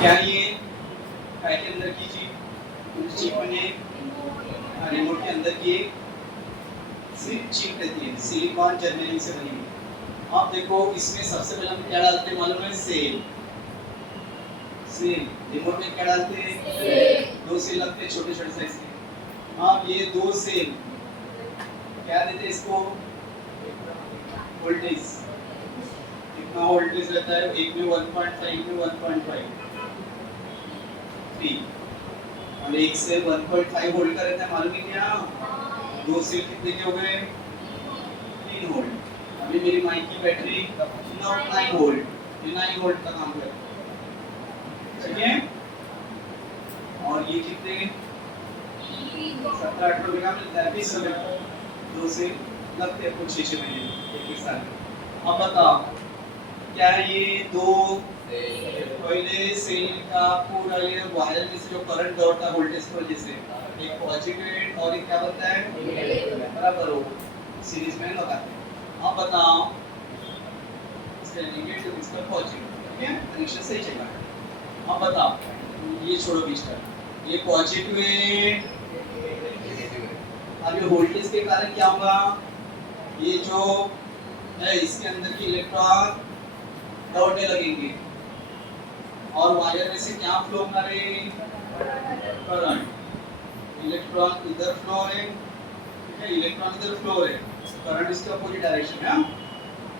क्या ये काय के अंदर की चिप म्हणजे रिमोट के अंदर की एक सिर्फ चिप रहती है, सिलिकॉन जर्मेनियम से बनी हुई। आप देखो इसमें सबसे पहले हम क्या डालते हैं मालूम है? सेल। सेल रिमोट में क्या डालते हैं? दो सेल लगते हैं छोटे छोटे साइज के। आप ये दो सेल क्या देते हैं इसको? वोल्टेज। कितना वोल्टेज रहता है? एक में 1.5, एक में 1.5, 3 और एक से 1.5 वोल्ट का रहता है मालूम है क्या? दो सेल कितने के हो गए? 3 वोल्ट। अभी मेरी माइक की बैटरी 9 वोल्ट, ये 9 वोल्ट का काम करता है, ठीक है? और ये कितने? 17-18 रुपए का मिलता है, 20 रुपए का। दो सेल लगते हैं कुछ 6 महीने एक साथ। अब बताओ क्या ये दो पहले सेल का पूरा ये वायर में से जो करंट दौड़ता है वोल्टेज की वजह से, एक पॉजिटिव और एक क्या बनता है? बराबर हो सीरीज में लगाते हैं। अब बताओ इसका नेगेटिव इसका पॉजिटिव, ठीक है? कनेक्शन सही चला। अब बताओ ये छोड़ो बीच का, ये पॉजिटिव है। अब ये वोल्टेज के कारण क्या होगा? ये जो है इसके अंदर की इलेक्ट्रॉन दौड़ने लगेंगे और वायर में से क्या फ्लो करे? करंट। इलेक्ट्रॉन इधर फ्लो हो रहे, ठीक है? इलेक्ट्रॉन इधर फ्लो हो रहे, करंट इसके अपोजिट डायरेक्शन में।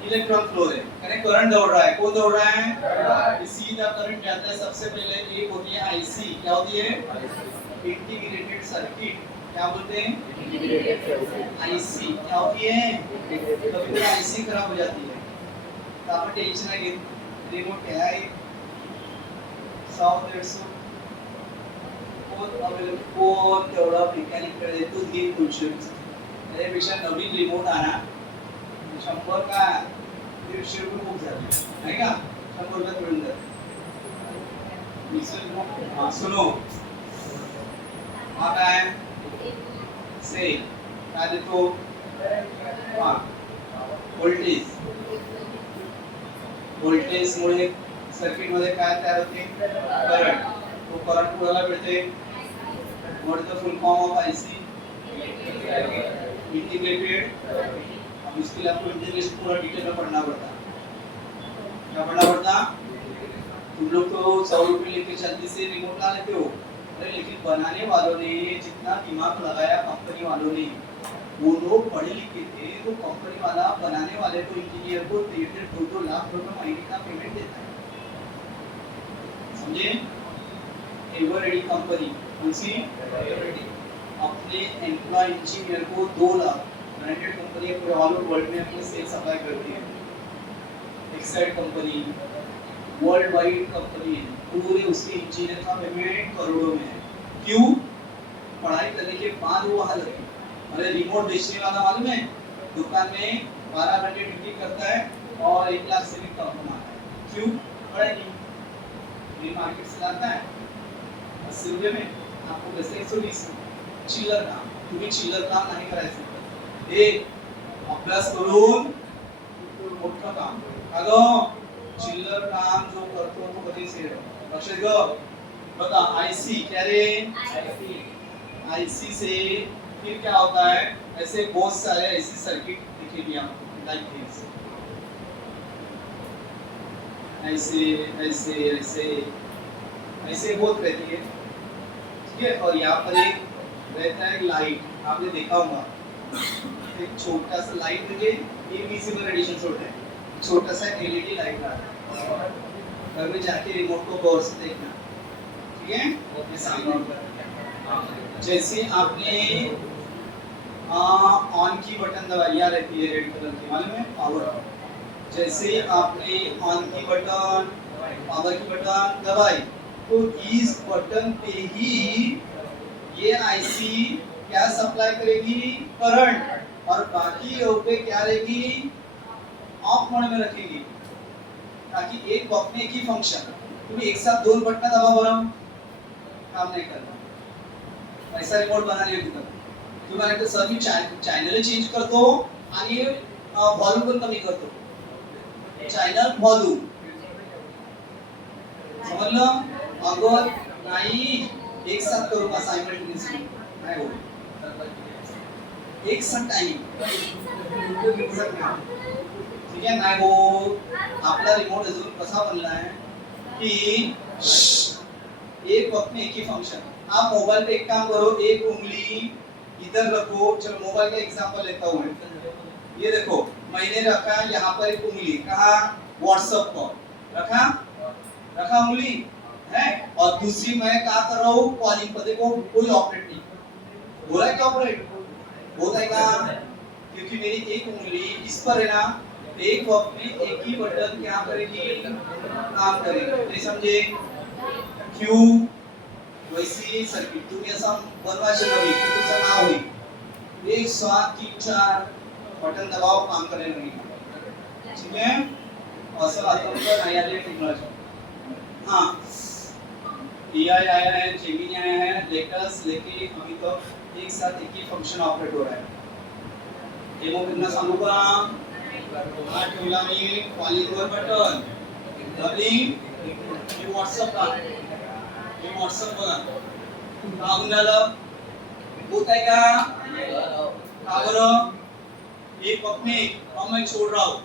इलेक्ट्रॉन फ्लो हो रहे, यानी करंट दौड़ रहा है। कौन दौड़ रहा है? सीधा करंट जाता है। सबसे पहले एक होती है आईसी। क्या होती है? Integrated circuit. क्या बोलते हैं? Integrated circuit. आईसी क्या होती है? कभी आईसी खराब हो जाती है तो आपण टेंशन नाही घेत, रिमोट क्या है 100-150 कोण अवेलेबल, कोण तेवढा मेकॅनिककडे तूच घेईन खुर्ची त्यापेक्षा नवीन रिमोट आणा। 100 का 150 रुपये खूप झाले नाही का? 100 रुपयात मिळून जाते। हाँ सुनो, हाँ काय से काय देतो? हाँ वोल्टेज। वोल्टेज मुळे सर्किट मध्ये काय तयार होते? करंट। तो करंट कोणाला मिळते? What is the full form of आईसी? इंटीग्रेटेड। अब इसके लिए आपको इंटीग्रेशन पूरा डिटेल में पढ़ना पड़ता। क्या पढ़ना पड़ता? तुम लोग तो 100 रुपए लेके जल्दी से रिमोट ला लेते हो, अरे लेकिन बनाने वालों ने जितना दिमाग लगाया कंपनी वालों ने, वो लोग पढ़े लिखे थे। तो कंपनी वाला बनाने वाले को इंजीनियर को 1.5-2 लाख रुपए महीने का पेमेंट देता है, समझे? एवररेडी कंपनी उसी अपने एम्प्लॉय इंजीनियर को 2 लाख, ब्रांडेड कंपनी पूरे ऑल ओवर वर्ल्ड में अपने सेल सप्लाई करती है। Exide company world wide company है, पूरे उसके इंजीनियर का पेमेंट करोड़ों में है। क्यों? पढ़ाई करने के बाद वो हाल है। अरे रिमोट बेचने वाला मालूम है दुकान में 12 घंटे ड्यूटी करता है और 1 लाख से भी कम कमाता है। क्यों? पढ़ाई नहीं। ये मार्केट से लाता है 80 रुपये में, आपको पैसे 120। चिल्लर काम, तुम्ही चिल्लर काम नाही करायचं। एक अभ्यास करून मोठं काम अगं चिल्लर काम जो करतो तो कधीच लक्ष दो। बता आईसी क्या रे? आईसी से फिर क्या होता है? ऐसे बहुत सारे ऐसे सर्किट दिखेंगे आपको लाइक दिस, ऐसे ऐसे ऐसे ऐसे बहुत रहती है, ठीक है? और यहाँ पर एक रहता है लाइट, आपने देखा होगा एक छोटा सा लाइट मुझे इनविजिबल रेडिएशन छोड़ता है, छोटा सा एलईडी लाइट आता है। घर में जाके रिमोट को गौर से देखना, ठीक है? ये सामने जैसे आपने ऑन की बटन दबाई रहती है रेड कलर की, मालूम है? पावर। जैसे आपने ऑन की बटन, पावर की बटन दबाई तो इस बटन पे ही ये आईसी क्या सप्लाई करेगी? करंट। और बाकी पे क्या रहेगी? ऑफ मोड में रखेगी, ताकि एक बॉक्स में एक ही फंक्शन। तुम एक साथ 2 बटन दबा बरं काम नहीं करना। ऐसा रिमोट बनाने होता तुम्हाला तर सर्व चॅनल चेंज करतो आणि व्हॉल्यूम पण कमी करतो। चॅनल व्हॉल्यूम समजलं? अगर नहीं एक साथ करूंगा साइमल्टेनियसली नहीं हो एक साथ टाइम ठीक है नाही हो आपला रिमोट अजून कसा बनला है कि एक वक्त में एक ही फंक्शन आप मोबाइल पे एक काम करो एक उंगली इधर रखो चलो मोबाइल का एग्जांपल लेता हूँ ये देखो मैंने रखा यहाँ पर एक उंगली कहा व्हाट्सएप पर रखा रखा उंगली है और दूसरी मैं क्या कर रहा हूँ कॉलिंग पर देखो कोई ऑपरेट नहीं हो रहा है क्या ऑपरेट होता है क्या क्योंकि मेरी एक उंगली इस पर है ना एक वक्त में एक ही बटन क्या करेगी काम करेगी नहीं समझे क्यों वैसी सर्किट तुम्ही असा बनवायचे नव्हे की तुमचं नाव होईल 1 7 3 4 बटन दबाव काम करेल नहीं ठीक है असं आता नाही आले टेक्नॉलॉजी हाँ एआई आया है जेमिनी आया है लेटेस्ट लेके अभी तो एक साथ एक ही फंक्शन ऑपरेट हो रहा है डेमो करना सांगू का हा ठेवला मी कॉलिंग वर बटन डबलिंग हे व्हाट्सएप का हे व्हाट्सएप बघा का झालं होत आहे का बरं एक वक्त में अब मैं छोड़ रहा हूँ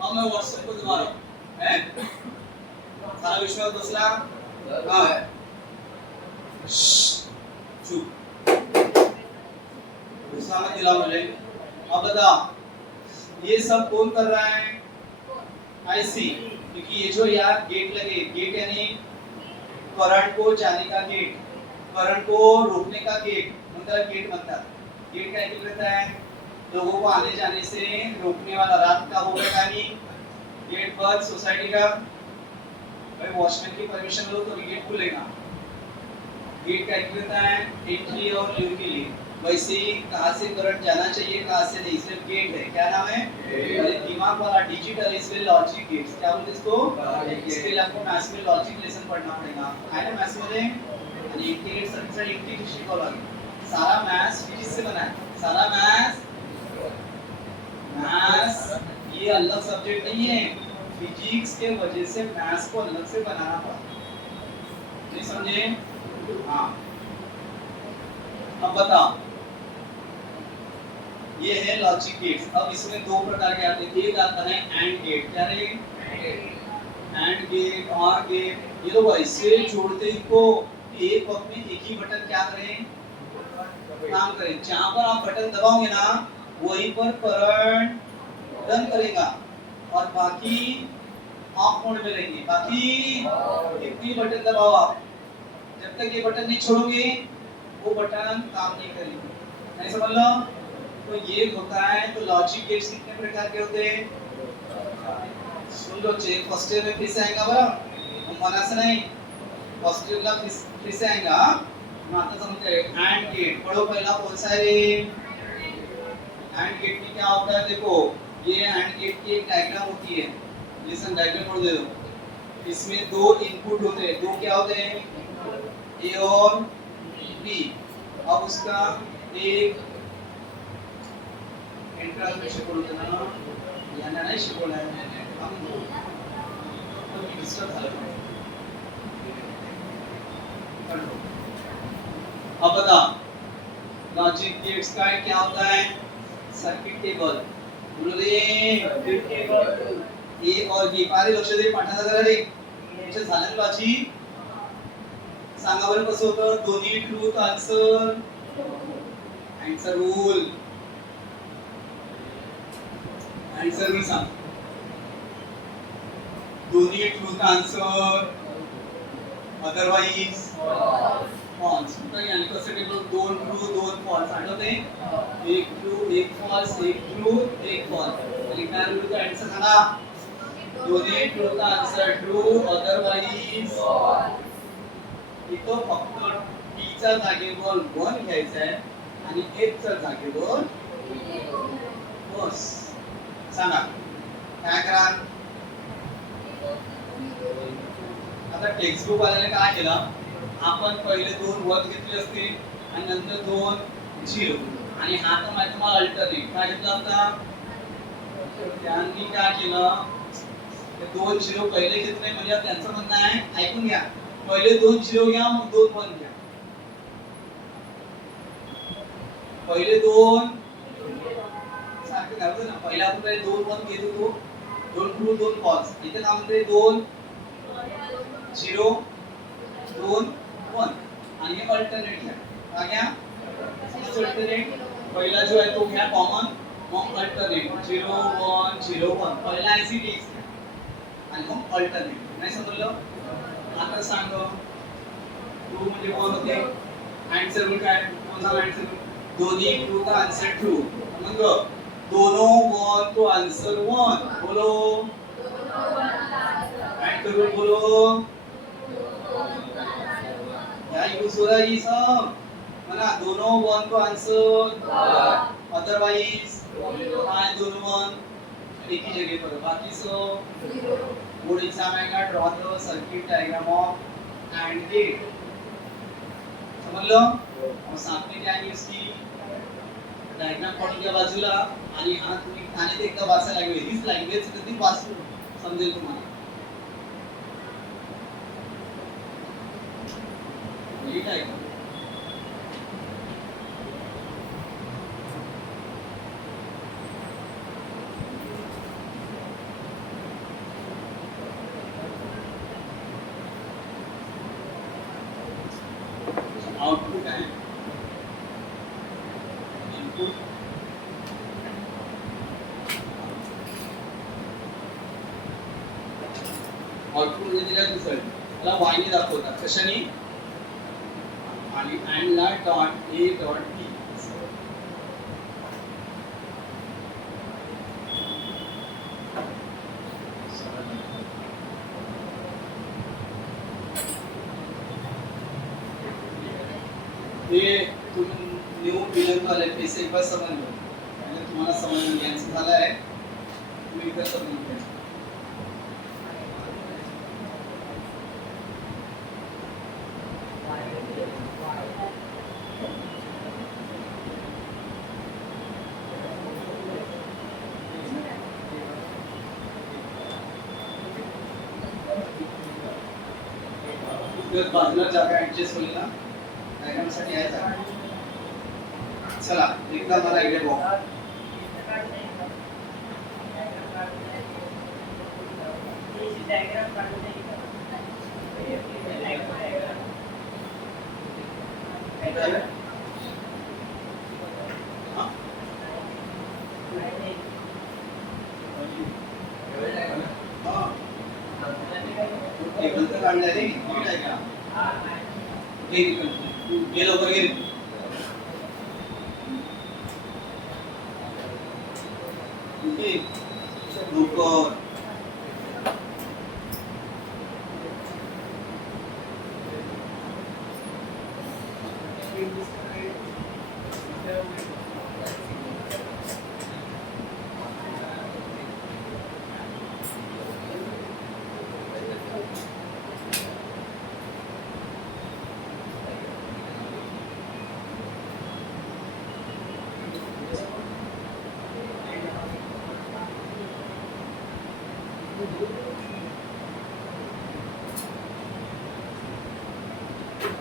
अब मैं व्हाट्सएप को दबा रहा हूँ हैं सारा विश्वास बसला हाँ चुप दूसरा मैं दिला मुझे अब बता ये सब कौन कर रहा है आईसी क्योंकि ये जो यार गेट लगे गेट यानी करंट को जाने का गेट करंट को रोकने का गेट मतलब गेट बनता है गेट का एक रहता है लोगों को आने जाने से रोकने वाला रात का होगा यानी गेट बंद सोसाइटी का भाई वॉचमैन की परमिशन लो तो गेट खुलेगा गेट का एक रहता है एंट्री और लीव के लिए वैसे ही कहाँ से करंट जाना चाहिए कहाँ से नहीं इसलिए गेट है क्या नाम है अरे दिमाग वाला डिजिटल इसलिए लॉजिक गेट्स क्या बोलते हैं इसको इसके लिए आपको मैथ्स में लॉजिक लेसन पढ़ना पड़ेगा है ना मैथ्स में आणि इंटिग्रेट सर्किट इंटिग्रेट शिकवावं लागेल सारा मैथ्स फिजिक्स से बना है सारा मैथ्स ये अलग सब्जेक्ट नहीं है फिजिक्स के वजह से मैथ्स को अलग से बनाना पड़ा नहीं समझे हाँ अब बताओ ये है लॉजिक गेट्स अब इसमें दो प्रकार के आते हैं एक आता है एंड गेट क्या रे एंड गेट और गेट ये लोग ऐसे जोड़ते इनको एक वक्त में एक ही बटन क्या करें काम करें जहां पर आप बटन दबाओगे ना वहीं पर करंट रन करेगा और बाकी ऑफ मोड में रहेंगे बाकी कितनी बटन दबाओ आप जब तक ये बटन नहीं छोड़ोगे वो बटन काम नहीं करेंगे नहीं समझ लो तो ये होता है तो लॉजिक गेट्स कितने प्रकार के होते हैं सुन लो चेक फर्स्ट ईयर में फिर से आएगा बरा मना से नहीं फर्स्ट ईयर का फिर से आएगा हम आता समझते हैं एंड गेट पढ़ो पहला कौन सा है एंड गेट में क्या होता है देखो ये एंड गेट की एक डायग्राम होती है लिसन डायग्राम पढ़ दे दो इसमें दो इनपुट होते हैं दो क्या होते हैं ए और बी अब उसका एक इंटरनल में शिकवलं होतं ना यांना नाही शिकवलं आहे हम डिस्टर्ब झालं अब बता लॉजिक गेट्स का क्या होता है सर्किट टेबल बोलो रे सर्किट टेबल ए और बी पारे लक्ष दे पाठांतर करा रे याच्या झालं लॉजिक सांगा बरं कसं होतं दोन्ही truth answer answer rule answer rule सांग दोन्ही ट्रूथ आन्सर अदरवाइज फॉल्स तर याने कसं टेबल दोन ट्रू दोन फॉल्स आठवते एक ट्रू एक फॉल्स एक ट्रू एक फॉल्स लिखणार रूल का आन्सर सांगा दोन्ही truth answer true otherwise false इथं फक्त टी चा जागेवर 1 घ्यायचा आहे आणि एफ चा जागेवर बस सांगा काय करा आता टेक्स्ट बुक वाल्याने काय केलं आपण पहिले दोन वर घेतले असते आणि नंतर दोन झिरो आणि हा तर माहिती मला अल्टरनेट काय घेतला होता त्यांनी काय केलं ते दोन झिरो पहिले घेतले म्हणजे त्यांचं म्हणणं आहे ऐकून घ्या पहिले 2 झिरो घ्या मग 2 1 घ्या. पहिले 2 सारखे धरतो ना. पहिला आपण काय 2 1 घेत होतो. 2 ट्रू 2 फॉल्स. इथे काय म्हणते 2 0 2 1 आणि हे अल्टरनेट घ्या. का घ्या? अल्टरनेट. पहिला जो आहे तो घ्या कॉमन, मग अल्टरनेट 0 1 0 1. पहिला ऍज इट इज घ्या आणि मग अल्टरनेट. नाही समजलं? आता सांग 2 म्हणजे कोण होते? आन्सर रूल काय? कोणता आन्सर रूल? दोन्ही ट्रू का आन्सर ट्रू. मग दोनों वन तो आंसर 1. बोलो ऐड करो. बोलो क्या यूज हो रहा है ये सब? ना दोनों वन तो आंसर 1. अदरवाइज हाँ दोनों वन एक ही जगह पर. बाकी सब 0. बोर्ड एग्जाम आएगा. Draw the circuit diagram of and gate. समझ लो. और साथ में क्या है इसकी डायग्राम पॉइंटच्या बाजूला आणि हा तुम्ही आणि ते एकदा वाचायला लागेल. हीच लँग्वेज कधी वाचू समजेल तुम्हाला. नीट आहे का? आउटपुट आहे इनपुट. आउटपुट म्हणजे दिला रिझल्ट. मला y ने दाखवतात. कशाने? आणि अँड ला डॉट a डॉट b. ये तुम्ही न्यू बिलिंग वाले पैसे एक बार समझ लो. म्हणजे तुम्हाला समजून घ्यायचं झालं आहे. तुम्ही इकडे समजून घ्या. बाजूला जागा ऍडजस्ट होईल ना डायग्राम साठी आहे जागा. चला एकदा मला इकडे बघा. टेबल तर काढलाय रे. नीट आहे का? ये लवकर घे. लवकर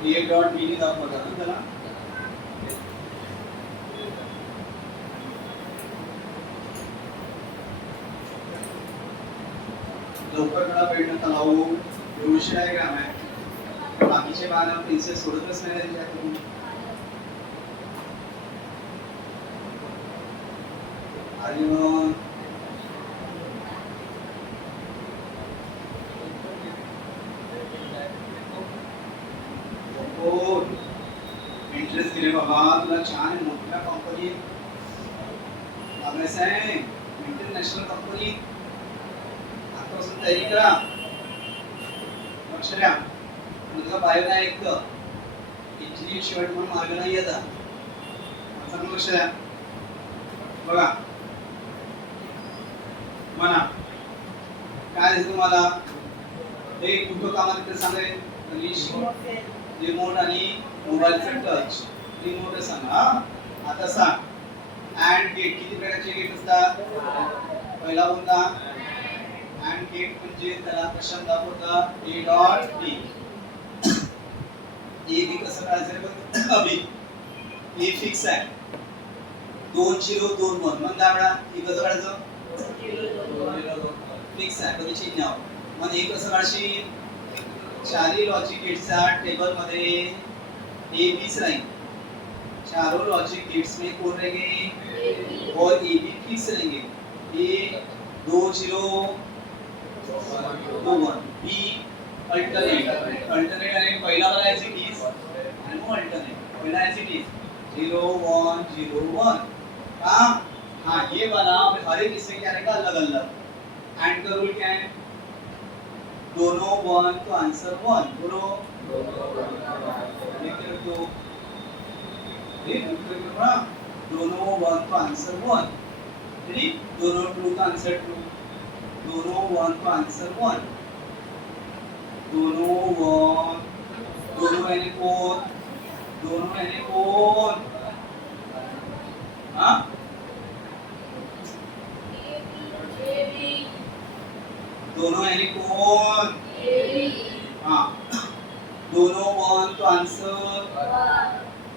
ये डॉट बी ने दाखवता ना त्याला. लवकर मला पेन नका लावू. विषय डायग्राम आहे. बाकीचे बाण पेन्सिल सोडतच नाही त्याच्यातून. आणि मग इंटरेस्ट दिले बाबा. तुला छान मोठ्या कंपनीत लागायचं आहे. International company. आतापासून तयारी करा. लक्ष द्या. तुझा बायो नाही ऐकतं. इंजिनियर शिवाय म्हणून मार्ग नाही आता. चांगलं लक्ष द्या. बघा म्हणा काय दिसतं तुम्हाला? हे कुठं कामात ते सांगाय. रिमोट आणि मोबाईलचा टच. रिमोट सांगा. आता सांग अँड गेट किती प्रकारचे गेट असतात? पहिला कोणता? अँड गेट म्हणजे त्याला कशात दाखवतात? a dot b. अभी हे फिक्स आहे 2021 मग काय म्हणा हे कसं काढायचं फिक्स आहे कधी चेंज नाही मग हे कसं काढशील चारही लॉजिक गेट्सच्या टेबल मध्ये ए बीच राहील चारों लॉजिक गेट्स में कौन रहेंगे और ए बी फिक्स रहेंगे ए 2021 बी अल्टरनेट आणि पहिला वाला ॲज इट इज आणि मग अल्टरनेट पहिला ॲज इट इज 0101 हाँ हाँ ये वाला हर एक इसमें क्या रहेगा अलग अलग एंड का रूल क्या है दोनों वन तो आंसर वन बोलो दोनों वन तो आंसर वन दोनों टू तो आंसर टू दोनों वन तो आंसर वन दोनों यानी कौन हाँ दोनों यानी कौन हाँ दोनों वन तो आंसर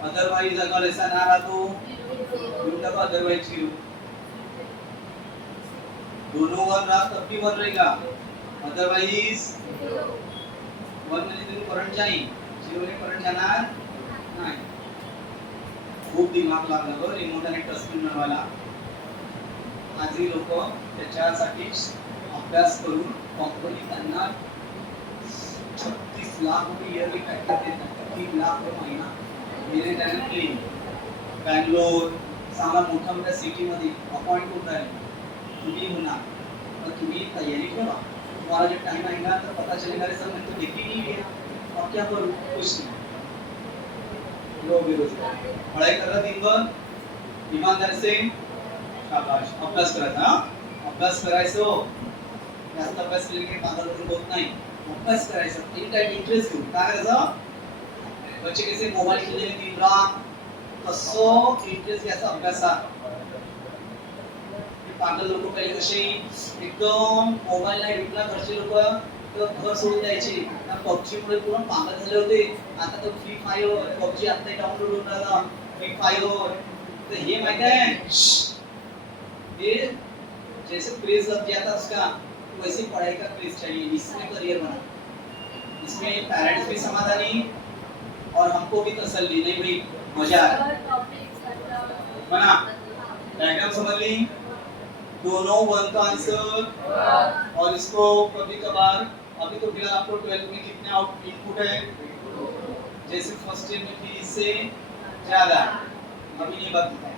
अदरवाइज अगर ऐसा ना रहा तो उल्टा तो अदरवाइज जीरो दोनों वन रहा तब भी वन रहेगा अदरवाइज वन म्हणजे तुम्ही करंट जाईल जीरो ने करंट जाणार नाही खूप दिमाग लागला बरं रिमोट आणि टच स्क्रीन बनवायला आजही लोक त्याच्यासाठी अभ्यास करून कंपनी त्यांना 36 लाख रुपये इयरली पॅकेज देतात 3 लाख रुपये महिना मेरे त्यांना क्लीन बँगलोर चांगला मोठ्या मोठ्या सिटीमध्ये अपॉइंट होत आहे तुम्ही होणार तर तुम्ही तयारी ठेवा तुम्हारा जब टाइम आएगा तो पता चलेगा रे सर मैं तो देखी नहीं है अब क्या करूं कुछ नहीं लो बेरोजगार पढ़ाई कर रहा दिन भर ईमानदारी से शाबाश अभ्यास करायचा अभ्यास करायचो जास्त अभ्यास केले की पागल होत नाही अभ्यास करायचा इन टाइम इंटरेस्ट घेऊन काय करायचं बच्चे कैसे मोबाईल खेळले दिन रात तसं इंटरेस्ट घ्यायचा अभ्यासात पागल लोक पहिले कसे एकदम मोबाईल नाही भेटला घरचे लोक तर घर सोडून द्यायचे त्या पबजी मुळे पूर्ण पागल झाले होते आता तर फ्री फायर पबजी आता डाउनलोड होत राहिला फ्री फायर तर हे माहिती आहे ये जैसे क्रेज लग जाता उसका वैसे पढ़ाई का क्रेज चाहिए इसमें करियर बना इसमें पेरेंट्स भी समाधानी और हमको भी तसल्ली नहीं भाई मजा आया बना डायग्राम समझ ली दोनों वन का आंसर और इसको कभी कभार अभी तो फिलहाल आपको 12th में कितने आउट इनपुट है जैसे फर्स्ट ईयर में थी इससे ज्यादा अभी नहीं बताता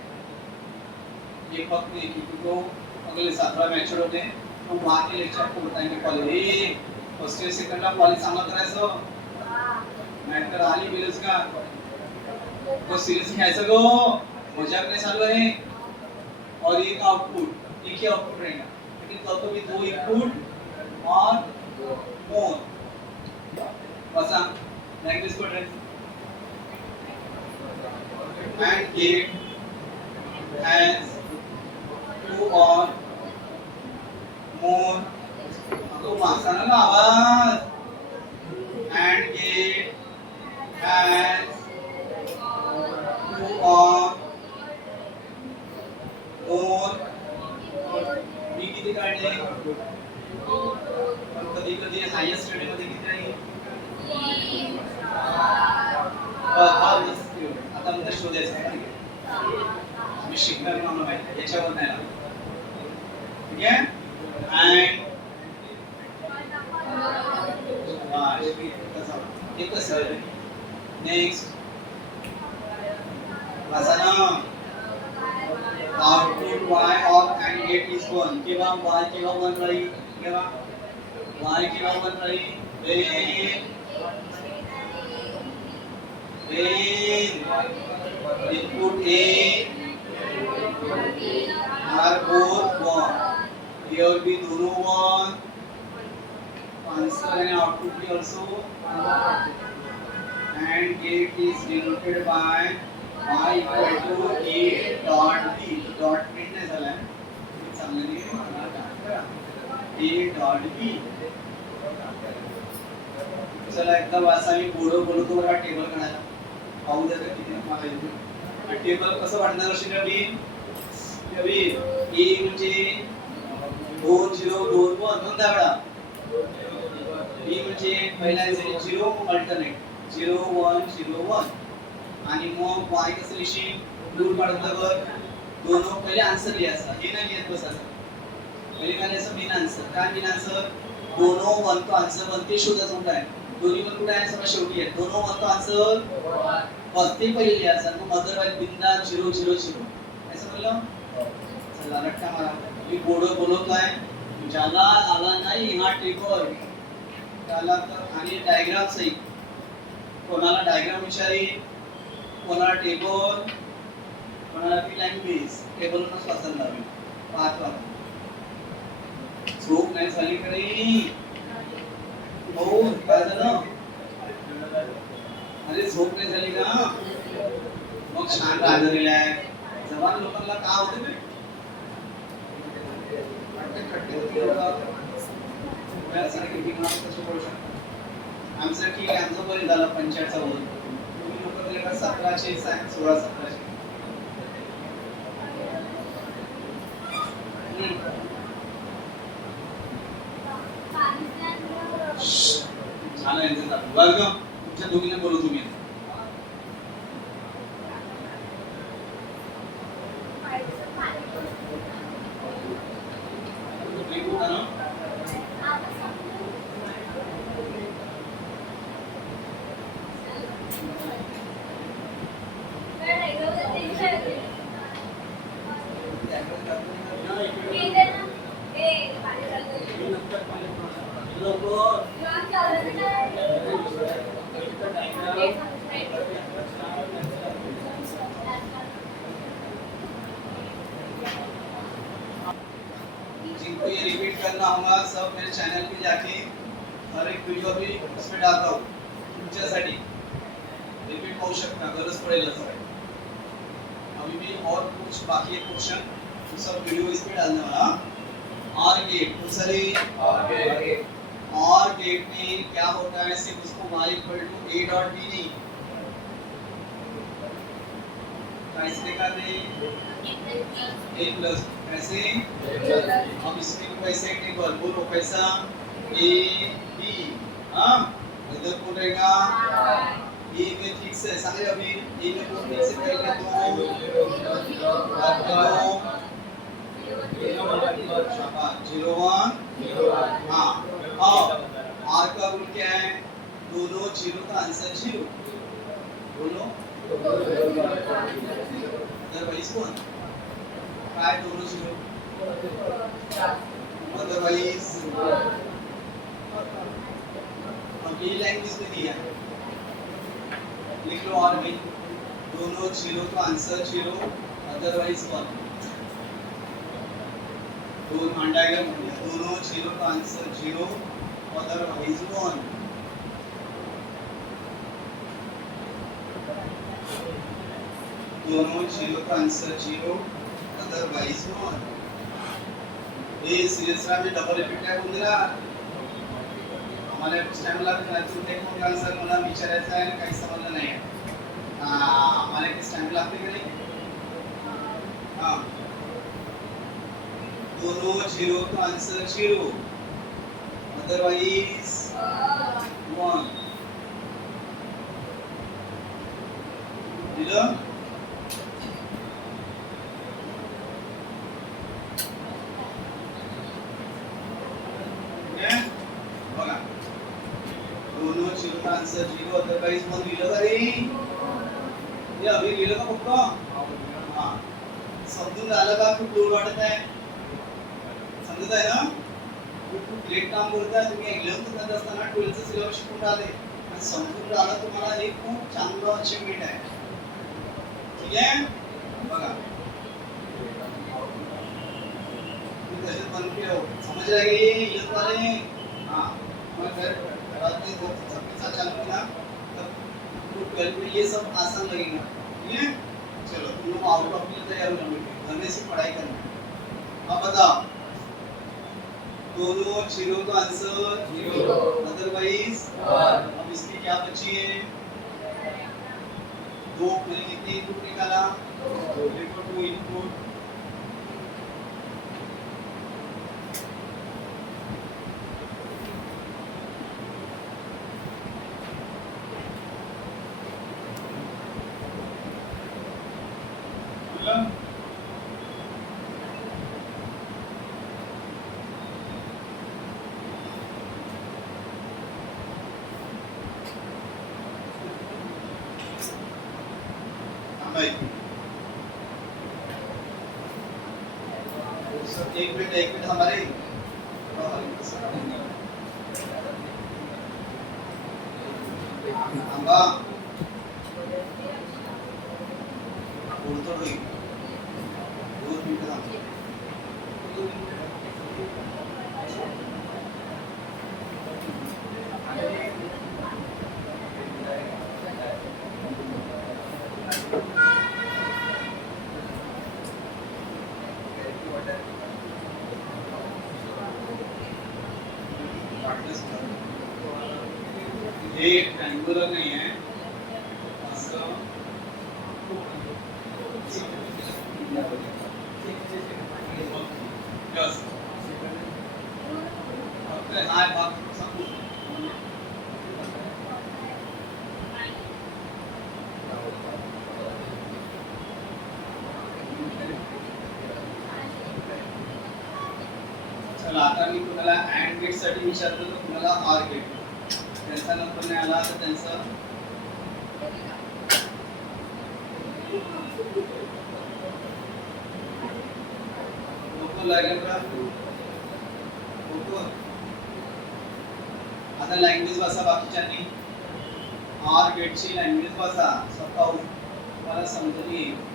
ये वक्त नहीं क्योंकि तो अगले 17 मैच्योर होते हैं तो वहाँ के लेक्चर आपको बताएंगे कॉलेज फर्स्ट ईयर सेकंड ला कॉलेज चांगलं करायचं मॅटर आली बेलच का तो सिरियस घ्यायचं गो मजाक नाही चालू आहे और एक आउटपुट एक ही आउटपुट रहेगा लेकिन तो भी दो इनपुट और मोर बसा लाइक दिस को address and gate has to और मोर तो मासाना का आवाज एंड गेट हैज टू और मोर मी किती काढले पण कधी कधी हायेस्ट स्टडी मध्ये किती राहील आता मला शोधायचं मी शिकणार मला माहिती याच्यावर नाही लागत ठीक आहे अँड हे कसं नेक्स्ट वाचा ना आउटपुट y और एंड गेट इज 1 केव्हा y केव्हा 1 राहील केव्हा y केव्हा 1 राहील input a are both 1 here भी दोनों 1 आंसर and output भी also 1 and gate is denoted by y equal to a dot b dot print नाही झालाय चांगलं नाही a dot b चला एकदा वाचा मी बोलतो बघा टेबल काढायला पाहू द्या किती मला येते. आणि टेबल कसं वाढणार असेल अभी अभी ए म्हणजे 2 0 2 1 दोनदा वेळा. बी म्हणजे पहिला 0 अल्टरनेट 0 1 0 1 आणि मग वाय कसं लिहिशील रूल काढल्यावर दोन पहिले आन्सर लिहायचा हे नाही लिहित बसायचं. पहिले काय लिहायचं मेन आन्सर. काय मेन आन्सर दोनो वन तो आन्सर वन ते शोधायचं कुठे आहे दोन्ही पण कुठे आहे सगळं शेवटी आहे. दोनो वन तो आन्सर वन ते पहिले लिहायचं मग अदरवाइज बिंदा 0 0 0 असं म्हणलं. चला लटका मारा. मी बोलतोय ज्याला आला नाही हा टेबल त्याला तर आणि डायग्राम सहित कोणाला डायग्राम विचारी कोणाला टेबल कोणाला ती लँग्वेज टेबलवरच वाचायला लावेल. पाहतो झोप नाही झाली कडे हो काय झालं अरे झोप नाही झाली का मग शांत राहणं रिलॅक्स. जवान लोकांना का होते ते आमचं ठीक आहे आमचं बरं झालं पंचायतचा वर तुम्ही लोक दिले का 17चे 16 17चे छान आहे वर्ग तुमच्या दोघींना बोलू तुम्ही जिनको ये रिपीट करना होगा सब मेरे चैनल पे जाके हर एक वीडियो भी उसमें डालता हूँ तुमच्यासाठी रिपीट पाहू शकता गरज पडेल असं आहे. अभी भी और कुछ बाकी है क्वेश्चन तो सब वीडियो इस पे डालने वाला. और गेट दूसरे और गेट में क्या होता है सिर्फ उसको y = a डॉट b नहीं कैसे देखा थे a प्लस कैसे हम इसमें कैसे टेबल बोलो कैसा a b हाँ इधर कौन रहेगा a में ठीक से सारे अभी a में कौन ठीक से पहले दो शाबाश 0 1 हाँ आर का रूल क्या है दोनों 0 का आंसर 0 बोलो अदरवाइज कौन काय दोनों 0 अदरवाइज अब ये लैंग्वेज में दिया लिख लो और भी दोनों 0 का आंसर 0 अदरवाइज कौन दोनों डायग्राम दोनों 0 का आंसर 0 अदरवाइज कौन दोनों 0 का आंसर 0 अदरवाइज कौन ये सीरियस में डबल रिपीट है बोल रहा हमारे कुछ टाइम लगा था तो देखो क्या आंसर मला विचारायचा आहे काही समजलं नाही हमारे कुछ टाइम लागते का नहीं हां दोनों 0 का आंसर 0 अदरवाइज 1 दिलं बघा दोनों 0 का आंसर 0 अदरवाइज 1 लिहिलं का रे हे अभी लिहिलं का फक्त हां समजून आलं का खूप लोड वाटत आहे समजत आहे ना खूप ग्रेट काम करताय तुम्ही 11th मध्ये असताना 12th चा सिलेबस शिकून आले आणि समजून आलं तुम्हाला हे खूप चांगलं अचीवमेंट आहे. ठीक आहे बघा तुम्ही तसेच बनके हो समझ रहे हैं ये वाले हां मग घर रात में सबके साथ चालू किया तब तो 12th में ये सब आसान लगेगा. ठीक है चलो तुम लोग आउट ऑफ के लिए तैयार हो जाओ घर में से पढ़ाई करना. अब बताओ दोनों 0 का आंसर 0 अदरवाइज 1 अब इसकी क्या बची है दो म्हणजे किती इनपुट निघाला टू इनपुट एक मिनट हमारे आंबा बोलतो होईल 2 मिनिटं थांब. हे ट्रायंगुलर नाही आहे असं फक्त हा भाग समजू चला आता मी तुम्हाला अँड गेट साठी विचारतो तर तुम्हाला आर गेट त्यांचा नंबर नाही आला तर त्यांचा लोकल लागेल का लोकल आता लँग्वेज बसा बाकीच्यांनी आर गेटची लँग्वेज बसा स्वतःहून तुम्हाला समजून येईल